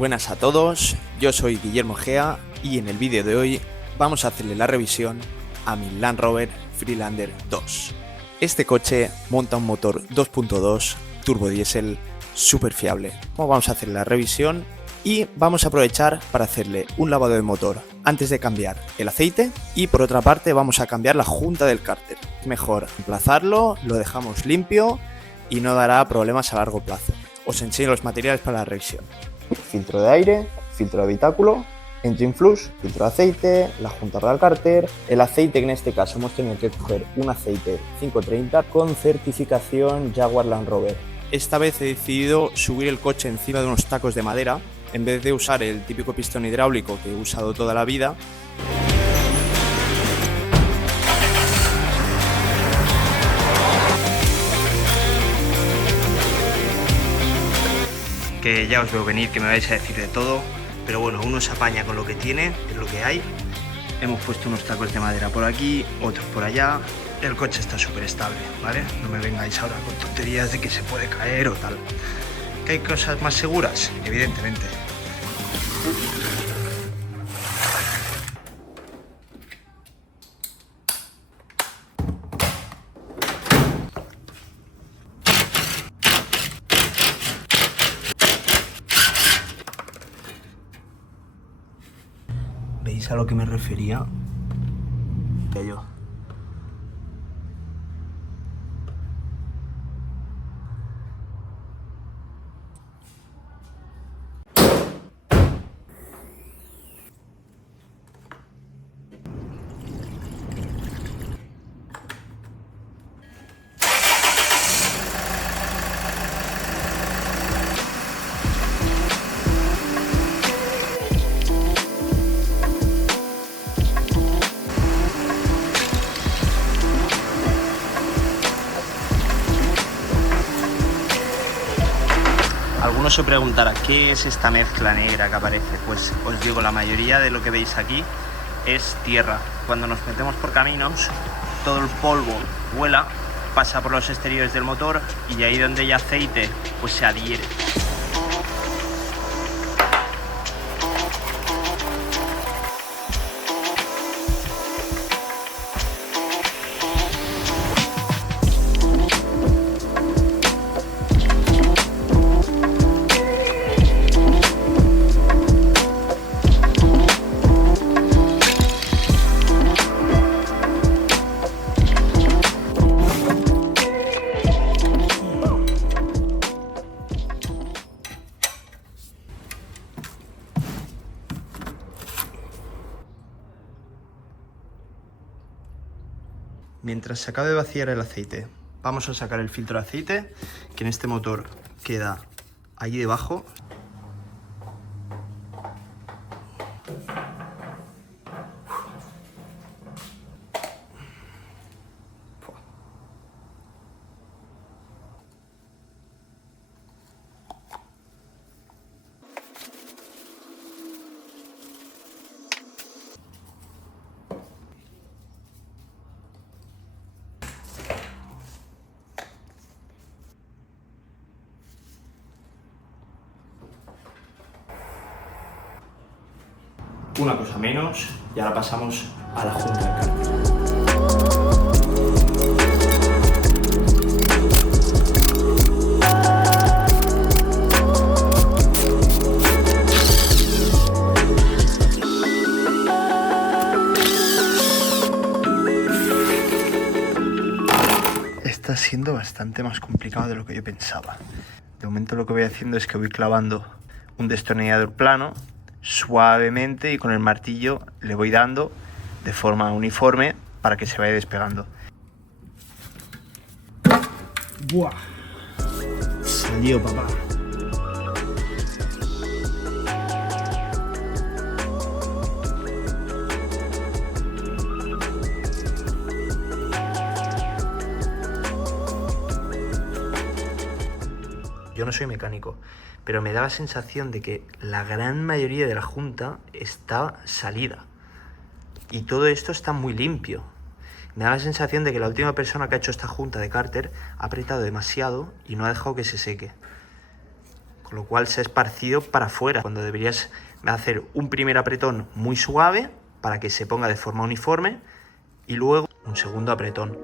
Buenas a todos, yo soy Guillermo Gea y en el vídeo de hoy vamos a hacerle la revisión a mi Land Rover Freelander 2. Este coche monta un motor 2.2 turbo diésel súper fiable. Vamos a hacer la revisión y vamos a aprovechar para hacerle un lavado de motor antes de cambiar el aceite, y por otra parte vamos a cambiar la junta del cárter. Es mejor emplazarlo, lo dejamos limpio y no dará problemas a largo plazo. Os enseño los materiales para la revisión. Filtro de aire, filtro de habitáculo, engine flush, filtro de aceite, la junta del cárter, el aceite, que en este caso hemos tenido que coger un aceite 530 con certificación Jaguar Land Rover. Esta vez he decidido subir el coche encima de unos tacos de madera en vez de usar el típico pistón hidráulico que he usado toda la vida. Que ya os veo venir, que me vais a decir de todo, pero bueno, uno se apaña con lo que tiene, es lo que hay. Hemos puesto unos tacos de madera por aquí, otros por allá. El coche está súper estable, ¿vale? No me vengáis ahora con tonterías de que se puede caer o tal. ¿Que hay cosas más seguras? Evidentemente. ¿Veis a lo que me refería? Yo. Algunos se preguntará, ¿qué es esta mezcla negra que aparece? Pues os digo, la mayoría de lo que veis aquí es tierra. Cuando nos metemos por caminos, todo el polvo vuela, pasa por los exteriores del motor y ahí donde hay aceite, pues se adhiere. Mientras se acabe de vaciar el aceite, vamos a sacar el filtro de aceite, que en este motor queda ahí debajo. Una cosa menos, y ahora pasamos a la junta del cárter. Está siendo bastante más complicado de lo que yo pensaba. De momento lo que voy haciendo es que voy clavando un destornillador plano suavemente y con el martillo le voy dando de forma uniforme para que se vaya despegando. ¡Buah! Salió, papá. Yo no soy mecánico, pero me da la sensación de que la gran mayoría de la junta está salida. Y todo esto está muy limpio. Me da la sensación de que la última persona que ha hecho esta junta de cárter ha apretado demasiado y no ha dejado que se seque. con lo cual se ha esparcido para afuera, cuando deberías hacer un primer apretón muy suave para que se ponga de forma uniforme y luego un segundo apretón.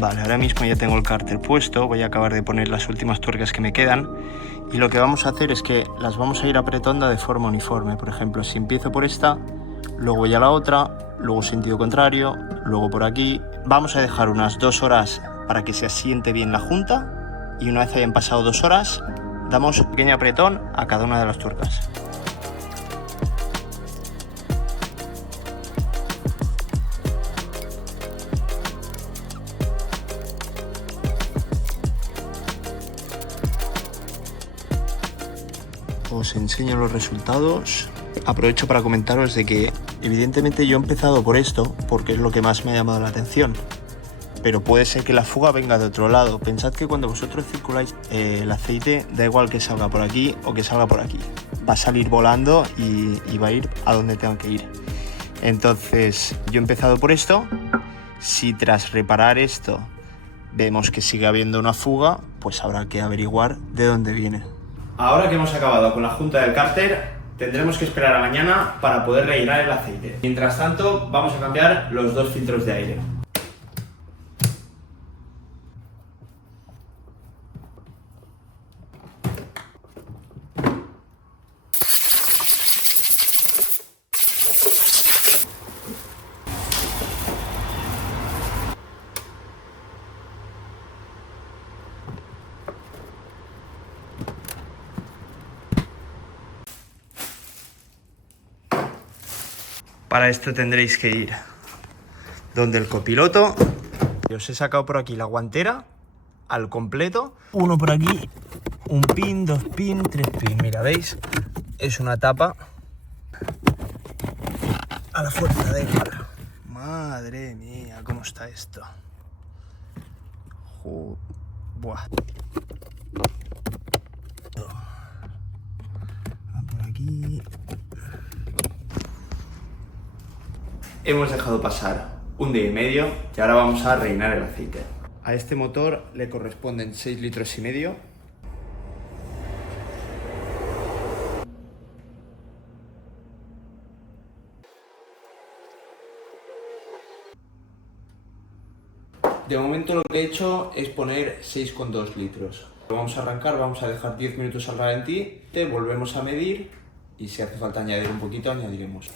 Vale, ahora mismo ya tengo el cárter puesto, voy a acabar de poner las últimas tuercas que me quedan y lo que vamos a hacer es que las vamos a ir apretando de forma uniforme. Por ejemplo, si empiezo por esta, luego voy a la otra, luego sentido contrario, luego por aquí. Vamos a dejar unas 2 horas para que se asiente bien la junta y una vez hayan pasado 2 horas, damos un pequeño apretón a cada una de las tuercas. Os enseño los resultados. Aprovecho para comentaros de que evidentemente yo he empezado por esto porque es lo que más me ha llamado la atención, pero puede ser que la fuga venga de otro lado. Pensad que cuando vosotros circuláis el aceite, da igual que salga por aquí o que salga por aquí, va a salir volando y va a ir a donde tenga que ir. Entonces yo he empezado por esto. Si tras reparar esto vemos que sigue habiendo una fuga, pues habrá que averiguar de dónde viene. Ahora que hemos acabado con la junta del cárter, tendremos que esperar a mañana para poder rellenar el aceite. Mientras tanto, vamos a cambiar los 2 filtros de aire. Para esto tendréis que ir donde el copiloto. Os he sacado por aquí la guantera al completo. Uno por aquí, un pin, 2 pin, 3 pin. Mira, ¿veis? Es una tapa a la fuerza, da igual. Madre mía, ¿cómo está esto? Buah. Por aquí. Hemos dejado pasar un día y medio y ahora vamos a rellenar el aceite. A este motor le corresponden 6,5 litros. De momento lo que he hecho es poner 6,2 litros. Vamos a arrancar, vamos a dejar 10 minutos al ralentí, volvemos a medir y si hace falta añadir un poquito, añadiremos.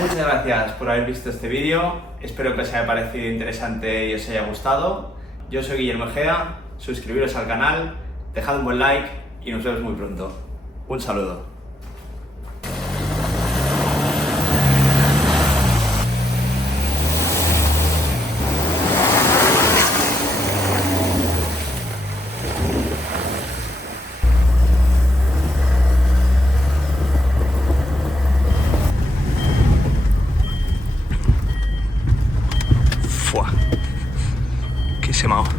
Muchas gracias por haber visto este vídeo, espero que os haya parecido interesante y os haya gustado. Yo soy Guillermo Egea, suscribiros al canal, dejad un buen like y nos vemos muy pronto. Un saludo. ¡Fua! ¡Qué semao!